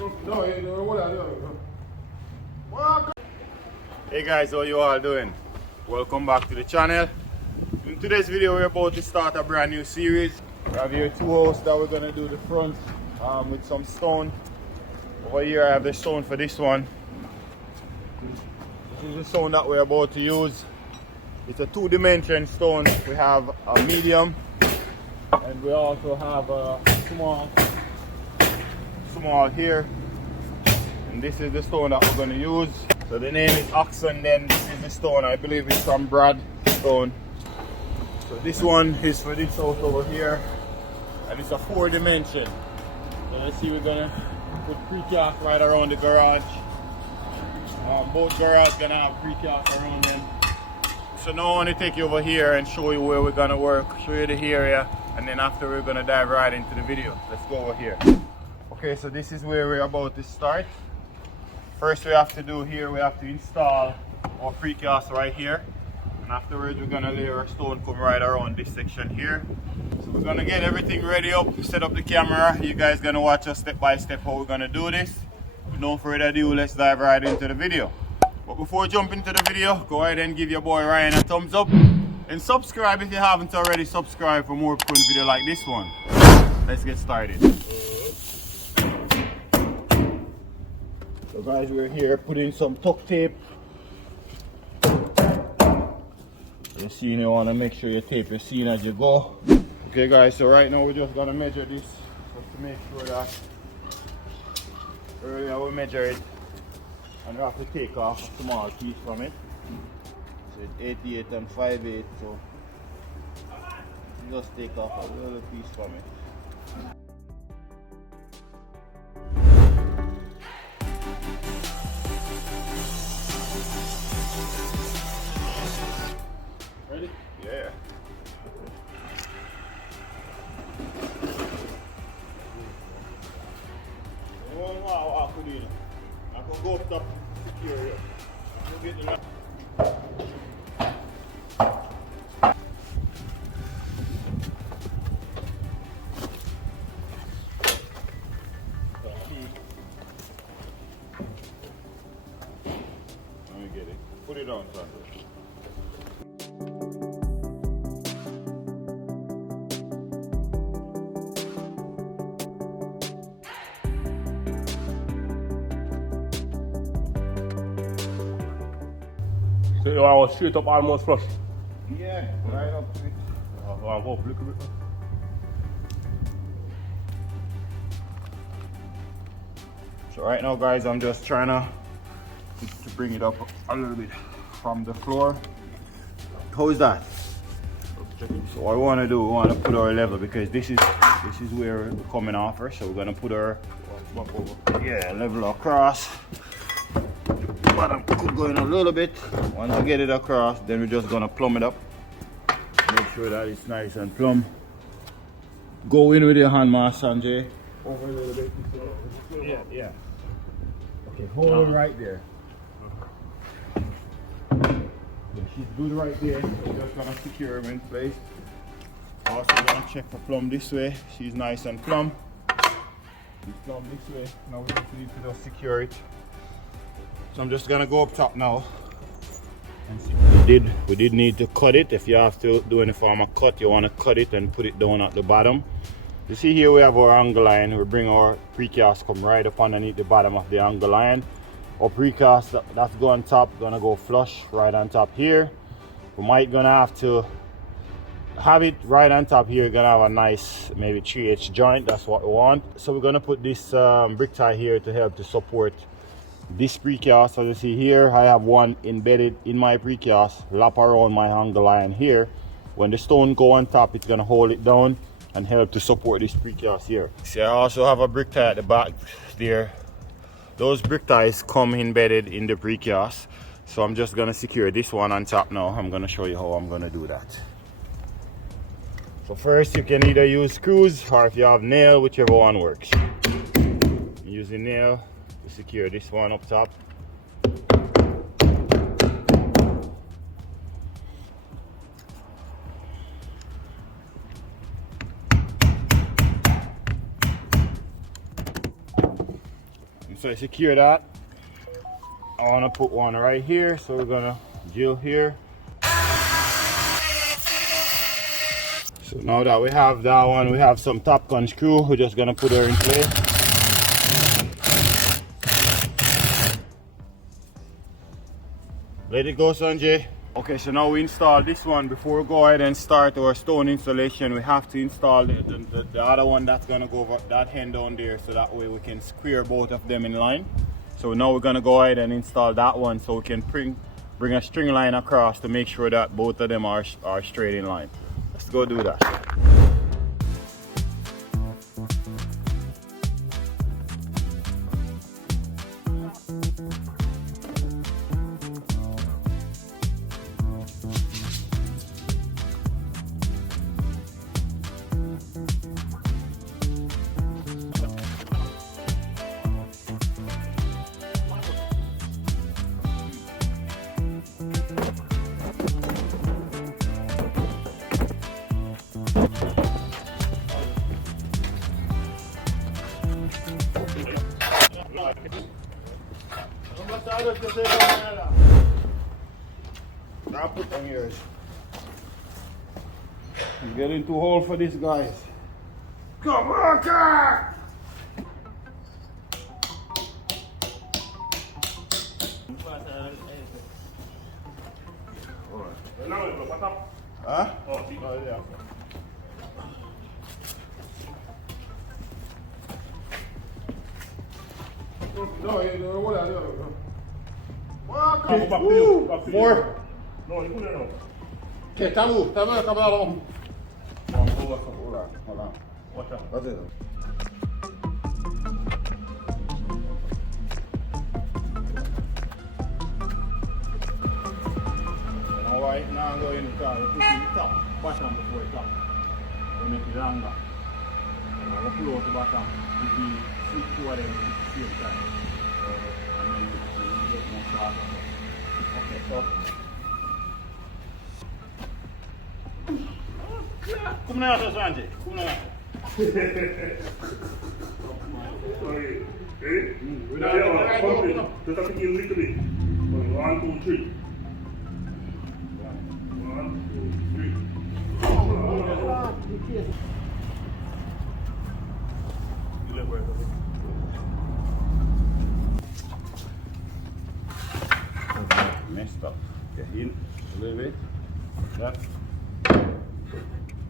Hey guys, how you all doing? Welcome back to the channel. In today's video we're about to start a brand new series. We have here two houses that we're going to do the front with some stone. Over here I have the stone for this one. This is the stone that we're about to use. It's a two-dimension stone. We have a medium and we also have a small here. And this is the stone that we're going to use. So the name is Oxen, then this is the stone. I believe it's from Brad stone. So this one is for this house over here. And it's a 4-dimension. So let's see, we're going to put precast right around the garage. Both garages going to have precast around them. So now I want to take you over here and show you where we're going to work, show you the area, and then after we're going to dive right into the video. Let's go over here. Okay, so this is where we're about to start. First we have to do here, we have to install our precast right here. And afterwards we're going to lay our stone come right around this section here. So we're going to get everything ready up, set up the camera. You guys going to watch us step by step how we're going to do this. With no further ado, let's dive right into the video. But before we jump into the video, go ahead and give your boy Ryan a thumbs up. And subscribe if you haven't already subscribed for more fun video like this one. Let's get started. So guys, we're here putting some tuck tape. You see, you want to make sure you tape your seam as you go. Okay guys, so right now we're just going to measure this just to make sure that earlier we measure it and we have to take off a small piece from it. So it's 88 and 5/8, so just take off a little piece from it. Ready? Yeah. I can go up top secure here. Go get the light. Let me get it. Put it on, son. So you want to straight up almost flush? Yeah, right up to it. I'll go up a little bit. So right now guys, I'm just trying to bring it up a little bit from the floor. How is that? So what we want to do, we want to put our level because this is where we're coming off first. So we're going to put our level across. Bottom could go in a little bit. Once I get it across, then we're just going to plumb it up. Make sure that it's nice and plumb. Go in with your hand, Master Sanjay. Over a little bit. Yeah. Okay, hold it right there. Yeah, she's good right there. We're just gonna secure her in place. Also gonna check for plumb this way. She's nice and plumb. Plumb this way. Now we just need to just secure it. So I'm just gonna go up top now. And see. We did need to cut it. If you have to do any form of cut, you wanna cut it and put it down at the bottom. You see here we have our angle line. We bring our precast come right up underneath the bottom of the angle line. Our precast that's go on top, gonna go flush right on top here. We might gonna have to have it right on top here. Gonna have a nice maybe 3H joint. That's what we want. So we're gonna put this brick tie here to help to support this precast. As you see here, I have one embedded in my precast, wrap around my angle line here. When the stone go on top, it's gonna hold it down and help to support this precast here. See, I also have a brick tie at the back there. Those brick ties come embedded in the precast. So I'm just gonna secure this one on top now. I'm gonna show you how I'm gonna do that. So first you can either use screws or if you have nail, whichever one works. Using nail to secure this one up top. once I secure that, I want to put one right here. So we're gonna drill here. So now that we have that one, we have some top gun screw. We're just gonna put her in place. Let it go, Sanjay. Okay, so now we install this one. Before we go ahead and start our stone installation, we have to install the other one that's gonna go over that end down there, so that way we can square both of them in line. So now we're gonna go ahead and install that one so we can bring a string line across to make sure that both of them are straight in line. Let's go do that. Now put on yours. I'm getting too old for this, guys. Come on, car! Huh? Oh, yeah. No, more. No, you put it on. Okay, tamu along. Hold on. Watch out. That's it. Alright, now I'm going to put it in the top, bottom before the top. We make it longer. And I'll pull out the bottom to be switch to them at the same time. And then we get more sharp. Okay, so. Come now, Sanjay. Come now. Sorry. Ready? Just have to get a little bit. 1, 2, 3. 1, 2, 3. Messed up. Get in a little bit. That.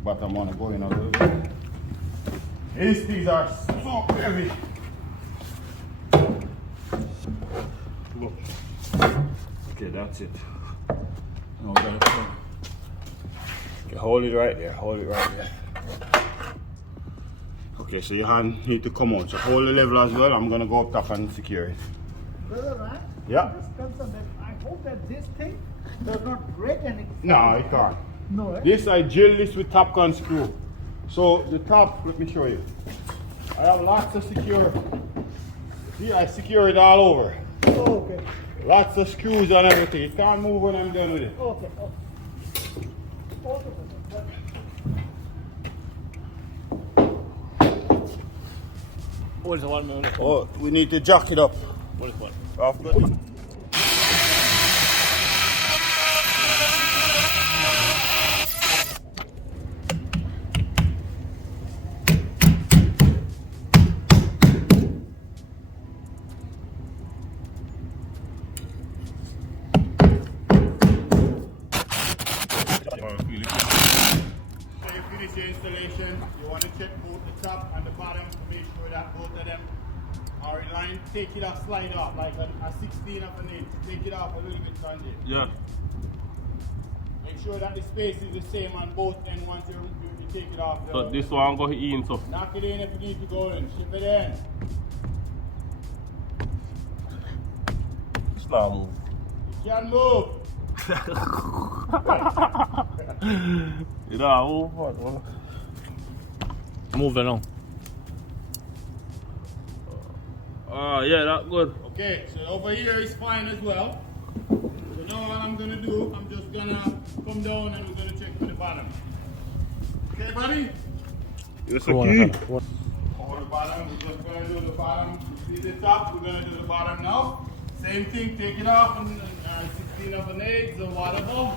But I'm gonna go in a little bit. These things are so heavy. Okay, that's it. Now we're gonna okay, hold it right there. Hold it right there. Okay, so your hand need to come out. So hold the level as well. I'm gonna go up top and secure it. Brother, man, Yeah. I'm just concerned that I hope that this thing does not break anything. No, it can't. No, eh? This I drill this with top gun screw. So the top, let me show you. I have lots of secure. See, I secure it all over. Oh, okay. Lots of screws and everything. It can't move when I'm done with it. Okay. Okay. Okay. What is the 1 minute? Oh, we need to jack it up. What is what? Off good. Installation, you want to check both the top and the bottom to make sure that both of them are in line. Take it off, slide off like a 16 of an inch. Take it off a little bit, Sanjay. Yeah. Make sure that the space is the same on both ends once you take it off. So this one go in, so. Knock it in if you need to go in. Ship it in. It's not move. You can move. You know, move. Move along. Yeah, that's good. Okay, so over here is fine as well. So now what I'm gonna do, I'm just gonna come down and we're gonna check for the bottom. Okay, buddy? Yes, okay. Over the bottom, we're just gonna do the bottom. see the top, we're gonna do the bottom now. Same thing, take it off and 16 of an eighth or whatever.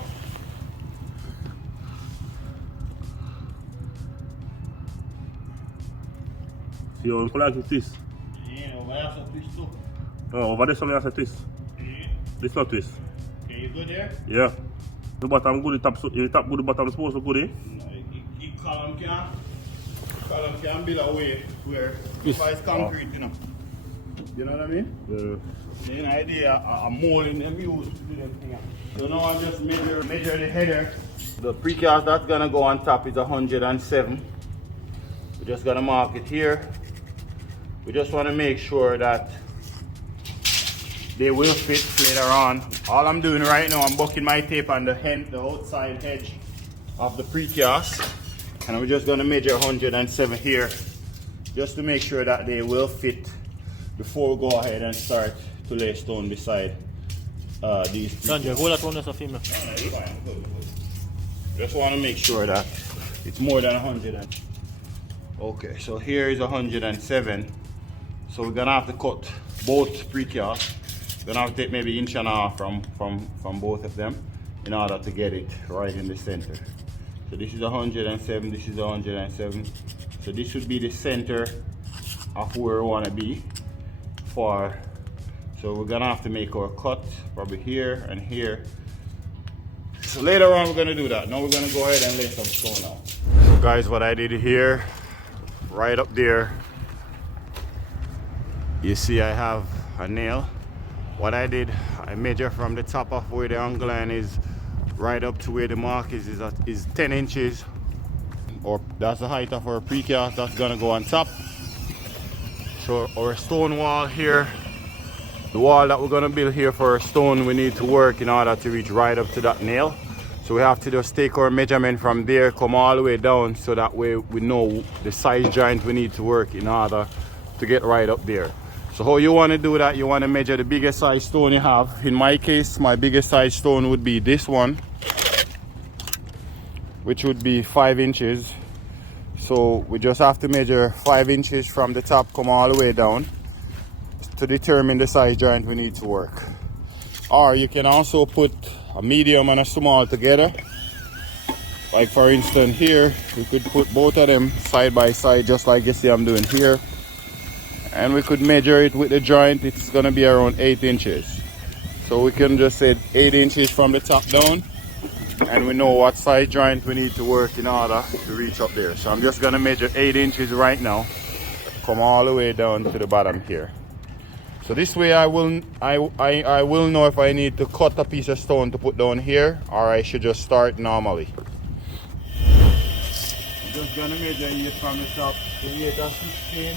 See how you like to twist? Yeah, over here some twist too. No, over there something has a twist. Yeah. This not twist. Okay, you good there? Yeah. The bottom good, the top good, the bottom is supposed to good, eh? No, you column can build a way where Yes. it's concrete, you know. You know what I mean? Yeah. The idea a molding them use to do them thing. So now I just measure the header. The precast that's gonna go on top is 107. We're just gonna mark it here. We just want to make sure that they will fit later on. All I'm doing right now, I'm bucking my tape on the outside edge of the precast, and we're just gonna measure 107 here, just to make sure that they will fit before we go ahead and start to lay stone beside these. Sanjay, hold that one as a female. No, it's fine. Good. Just want to make sure that it's more than 100. Okay, so here is 107. So we're gonna have to cut both precast. We're gonna have to take maybe inch and a half from both of them in order to get it right in the center. So this is 107, this is 107. So this should be the center of where we want to be for. So we're gonna have to make our cut probably here and here. So later on we're gonna do that. Now we're gonna go ahead and lay some stone out. So guys, what I did here, right up there, you see I have a nail. What I did, I measure from the top of where the angle line is right up to where the mark is 10 inches. Or that's the height of our precast that's gonna go on top. So our stone wall here, the wall that we're gonna build here for our stone, we need to work in order to reach right up to that nail. So we have to just take our measurement from there, come all the way down, so that way we know the size joint we need to work in order to get right up there. So how you want to do that, you want to measure the biggest size stone you have. In my case, my biggest size stone would be this one, which would be 5 inches. So we just have to measure 5 inches from the top, come all the way down, to determine the size joint we need to work. Or you can also put a medium and a small together. Like for instance here, we could put both of them side by side, just like you see I'm doing here. And we could measure it with the joint. It's gonna be around 8 inches. So we can just say 8 inches from the top down, and we know what size joint we need to work in order to reach up there. So I'm just gonna measure 8 inches right now, come all the way down to the bottom here. So this way I will know if I need to cut a piece of stone to put down here, or I should just start normally. I'm just gonna measure here from the top. So here that's 16.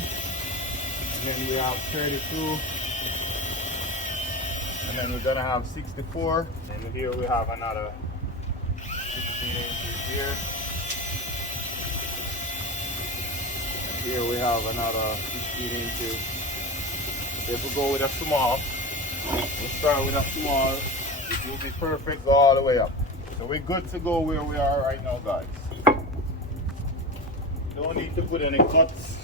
Then we have 32, and then we're gonna have 64, and here we have another 16 inches here, and here we have another 16 inches. If we go with a small, we'll start with a small, it will be perfect, go all the way up. So we're good to go where we are right now, guys. Don't need to put any cuts.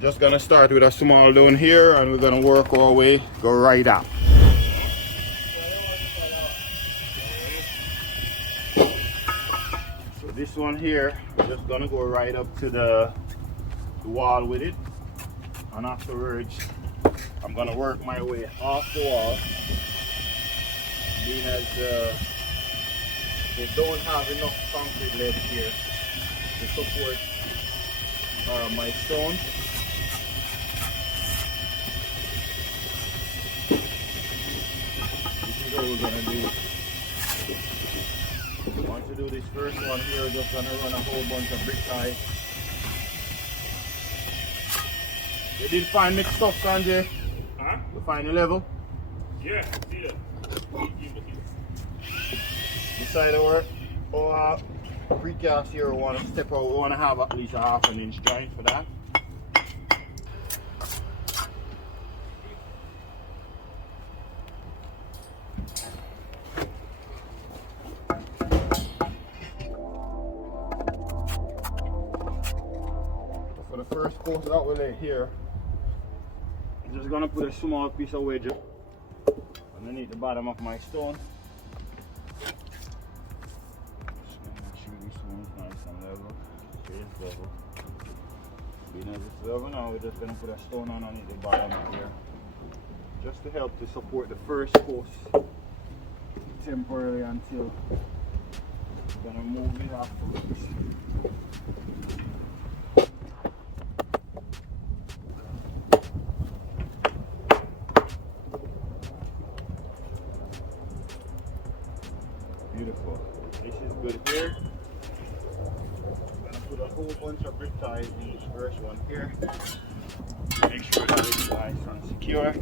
Just gonna start with a small down here, and we're gonna work our way, go right up. So this one here, we're just gonna go right up to the wall with it, and afterwards I'm gonna work my way off the wall, being as they don't have enough concrete left here to support my stone. What we're gonna do, once you do this first one here, we're just gonna run a whole bunch of brick ties. You did find mixed stuff, Sanjay? Huh? You find the level? Yeah. Beside our precast here, we want to step out, we want to have at least a ½ inch joint for that. For the first course that we lay here, I'm just gonna put a small piece of wedge underneath the bottom of my stone. Just make sure this one is nice and level. Okay, it's level. Being as it's level now, we're just gonna put a stone underneath the bottom here, just to help to support the first post temporarily until we're gonna move it afterwards. Beautiful. This is good here. I'm gonna put a whole bunch of brick ties in this first one here. Make sure that it's nice and secure.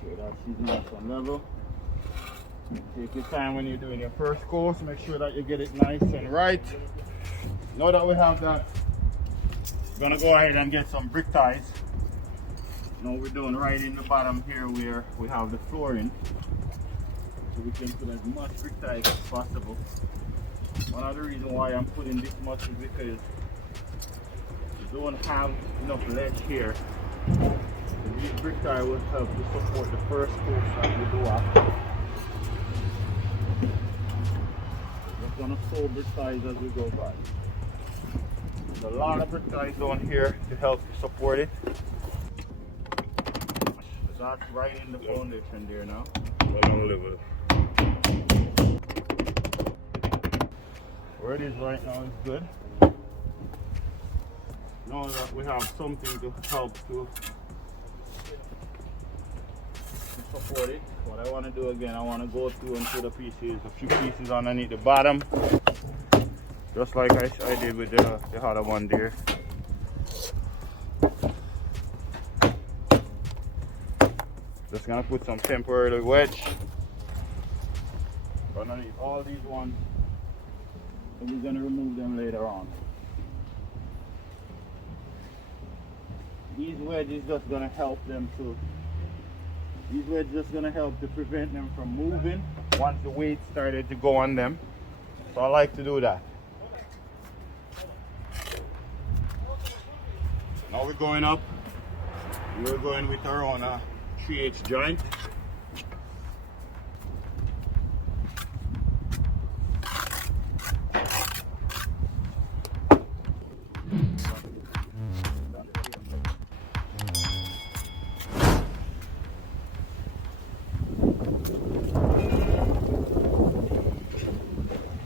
Sure that she's nice and level. Take your time when you're doing your first course. Make sure that you get it nice and right. Now that we have that, we're gonna go ahead and get some brick ties. Now we're doing right in the bottom here where we have the flooring, so we can put as much brick ties as possible. One of the reasons why I'm putting this much is because we don't have enough ledge here. So these brick ties will help to support the first course that we go after. We're gonna sew brick ties as we go by. There's a lot of brick ties down here to help support it. That's right in the foundation there now. level. Where it is right now is good. Now that we have something to help to support it, what I want to do again, I want to go through and put a few pieces underneath the bottom, just like I did with the other one there. Just gonna put some temporary wedge underneath all these ones, and we're gonna remove them later on. These wedges just gonna help them to. These wedges just gonna help to prevent them from moving once the weight started to go on them. So I like to do that. Now we're going up. We're going with our own 3/8 joint.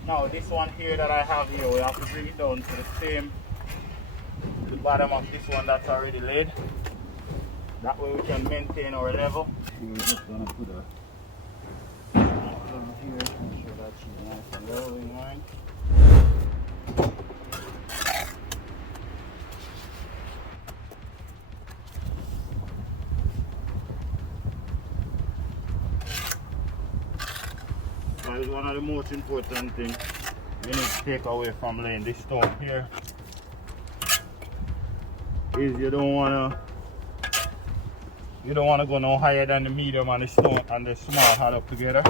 Now this one here that I have here, we have to bring it down to the bottom of this one that's already laid. That way we can maintain our level. We're just gonna put a level here, make sure that she's nice and level in line. That is one of the most important things you need to take away from laying this stone here. Is you don't wanna go no higher than the medium and the stone and the small add up together.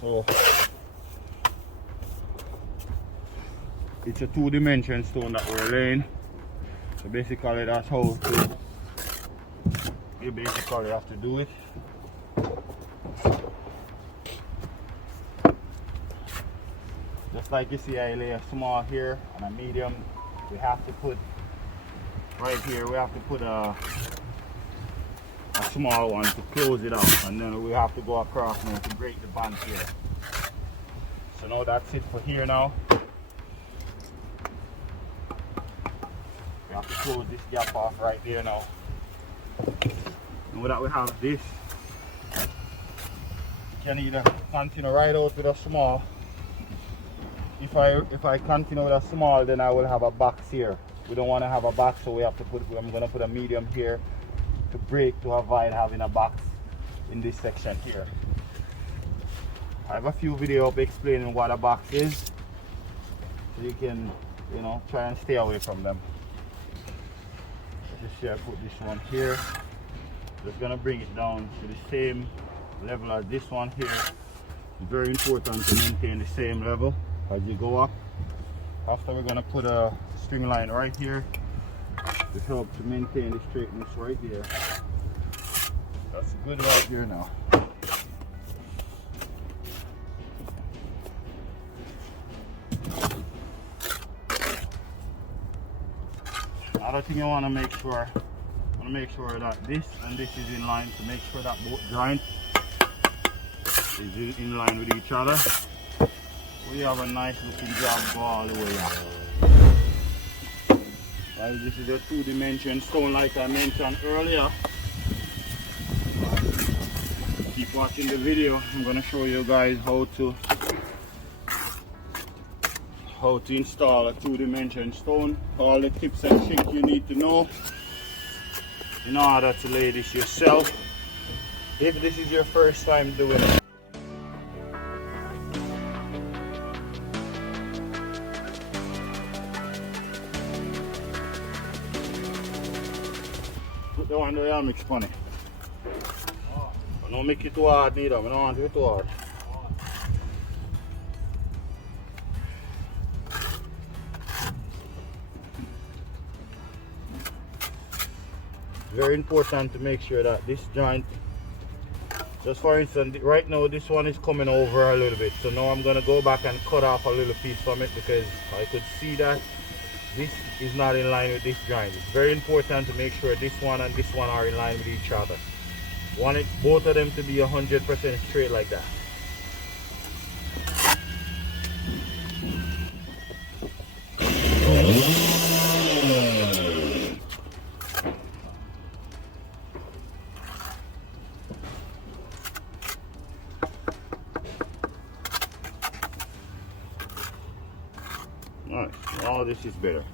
So it's a 2-dimension stone that we're laying. So basically that's how you basically have to do it. Just like you see, I lay a small here and a medium. We have to put right here, we have to put a small one to close it out, and then we have to go across now to break the band here. So now that's it for here now. We have to close this gap off right there now. Now that we have this, you can either continue right out with a small. If I continue with a small, then I will have a box here. We don't want to have a box, so I'm going to put a medium here to break, to avoid having a box in this section here. I have a few videos explaining what a box is, so you can, try and stay away from them. Just here, I put this one here. Just going to bring it down to the same level as this one here. It's very important to maintain the same level as you go up. After we're gonna put a string line right here to help to maintain the straightness right there. That's good right there now. Another thing I want to make sure, that this and this is in line, to make sure that both joints is in line with each other. We have a nice looking job all the way up. Well, this is a 2-dimension stone like I mentioned earlier. Keep watching the video. I'm going to show you guys how to install a 2-dimension stone. All the tips and tricks you need to know in order to lay this yourself, if this is your first time doing it. Put the one there, mix funny. Don't make it too hard neither, I don't want it too hard. Very important to make sure that this joint, just for instance, right now this one is coming over a little bit, so now I'm going to go back and cut off a little piece from it because I could see that this is not in line with this joint. It's very important to make sure this one and this one are in line with each other. Want it, both of them to be 100% straight like that. Alright, all this is better.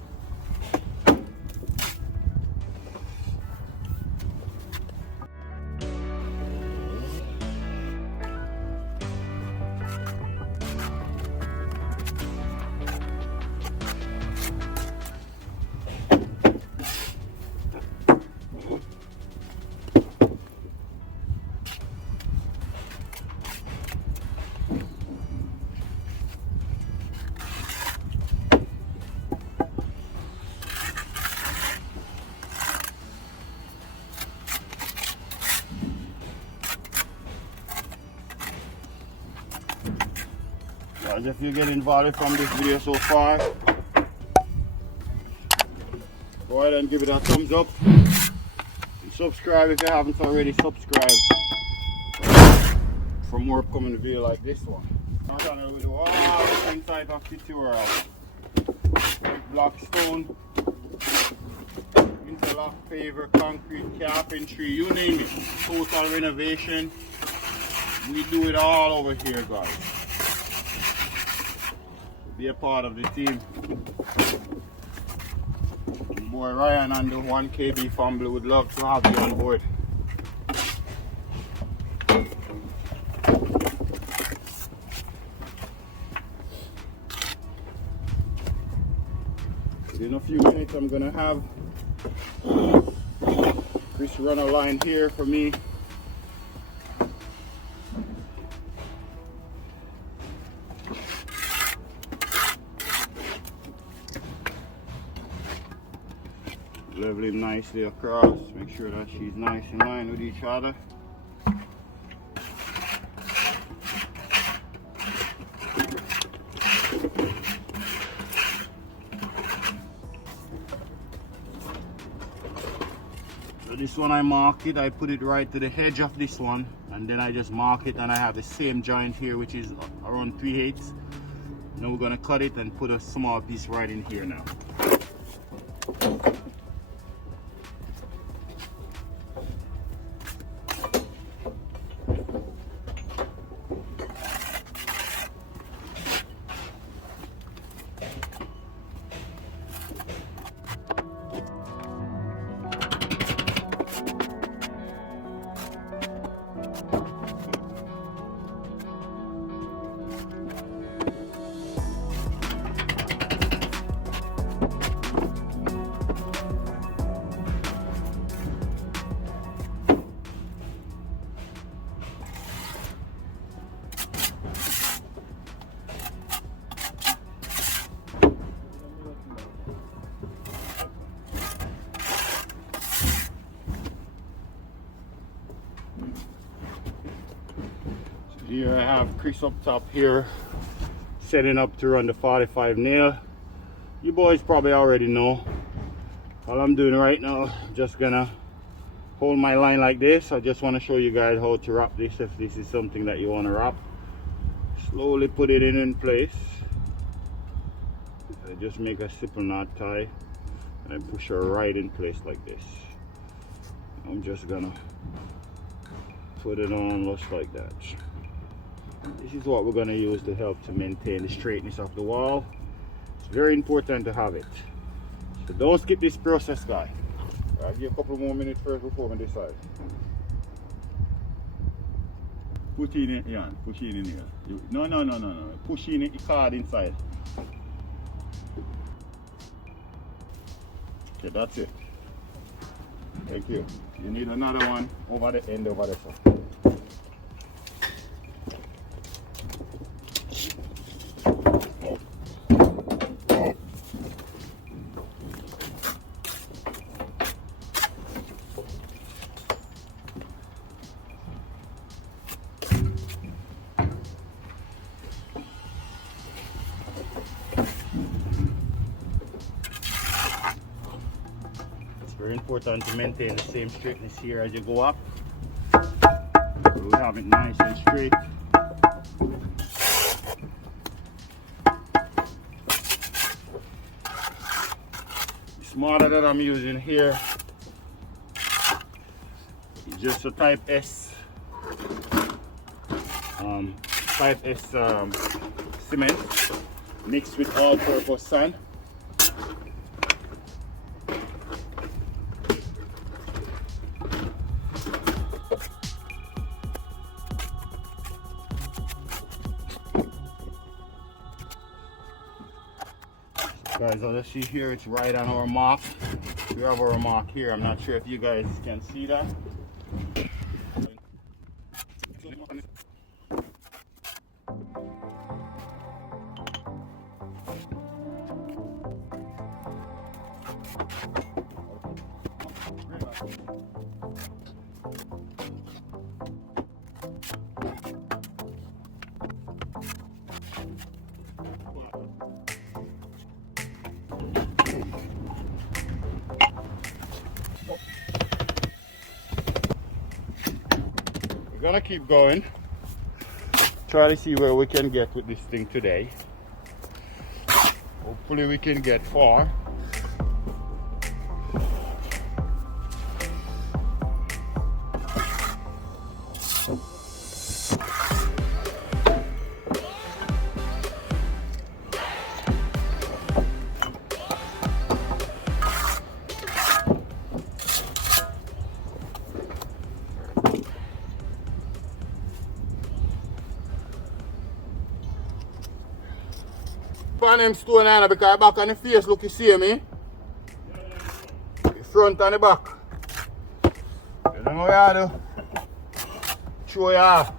Guys, if you get involved from this video so far, go ahead and give it a thumbs up and subscribe if you haven't already subscribed for more upcoming video like this one. I'm gonna do all different type of tutorial. Block stone, interlock, paver, concrete, carpentry, you name it. Total renovation. We do it all over here, guys. Be a part of the team. Boy Ryan and the 1KB family would love to have you on board. In a few minutes I'm gonna have Chris run a line here for me. Leveling nicely across, make sure that she's nice in line with each other. So this one I mark it, I put it right to the edge of this one, and then I just mark it, and I have the same joint here which is around 3/8. Now we're gonna cut it and put a small piece right in here now. Here I have Chris up top here, setting up to run the 45 nail. You boys probably already know. All I'm doing right now, just gonna hold my line like this. I just want to show you guys how to wrap this if this is something that you want to wrap. Slowly put it in place. I just make a simple knot tie and push her right in place like this. I'm just gonna put it on just like that. This is what we're gonna use to help to maintain the straightness of the wall. It's very important to have it. So don't skip this process, guys. I'll give you a couple more minutes first before we decide. Put in it, Jan. Push in here. No. Push in the card inside. Okay, that's it. Thank you. You need another one over the end over there. Very important to maintain the same straightness here as you go up. So we have it nice and straight. This model that I'm using here is just a type S cement mixed with all-purpose sand. Guys, as you see here, it's right on our mark. We have our mark here. I'm not sure if you guys can see that. We're gonna keep going, try to see where we can get with this thing today. Hopefully we can get far. On them stone line because back on the face look the same, eh? The front and the back. You know what you do? Show you off.